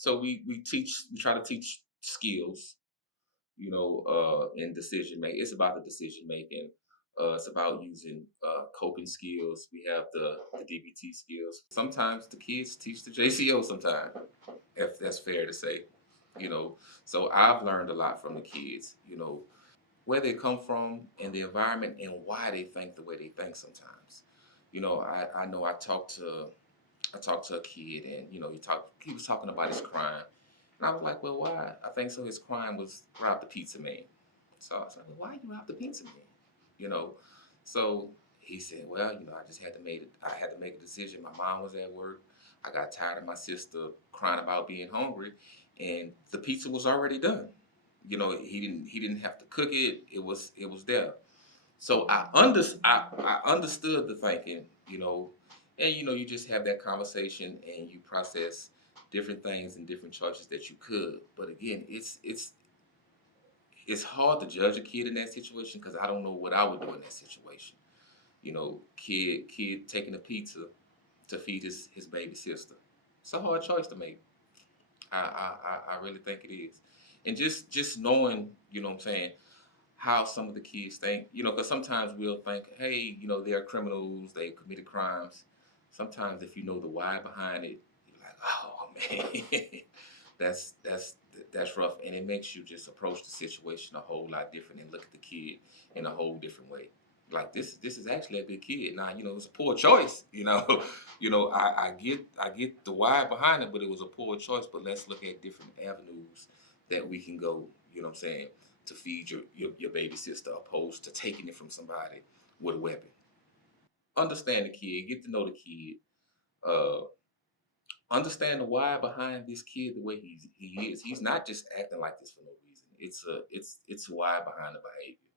So we try to teach skills, in decision making. It's about the decision making. It's about using coping skills. We have the DBT skills. Sometimes the kids teach the JCO. Sometimes, if that's fair to say, you know. So I've learned a lot from the kids. Where they come from and the environment and why they think the way they think. Sometimes, I know I talked to a kid, and he was talking about his crime, and I was like, well, why? I think so. His crime was rob the pizza man. So I was like, well, why you rob the pizza man? You know, so he said, well, I just had to make it. I had to make a decision. My mom was at work. I got tired of my sister crying about being hungry, and the pizza was already done. He didn't have to cook it. It was there. So I understood the thinking, and you just have that conversation and you process different things and different choices that you could. But again, it's hard to judge a kid in that situation because I don't know what I would do in that situation. Kid taking a pizza to feed his baby sister. It's a hard choice to make. I really think it is. And just knowing, what I'm saying, how some of the kids think, because sometimes we'll think, hey, they're criminals, they committed crimes. Sometimes if you know the why behind it, you're like, oh man, that's rough, and it makes you just approach the situation a whole lot different and look at the kid in a whole different way. Like this is actually a good kid. Now it's a poor choice. I get the why behind it, but it was a poor choice. But let's look at different avenues that we can go. You know what I'm saying? To feed your baby sister opposed to taking it from somebody with a weapon. Understand the kid, get to know the kid, uh, understand the why behind this kid the way he is. He's not just acting like this for no reason. It's a why behind the behavior.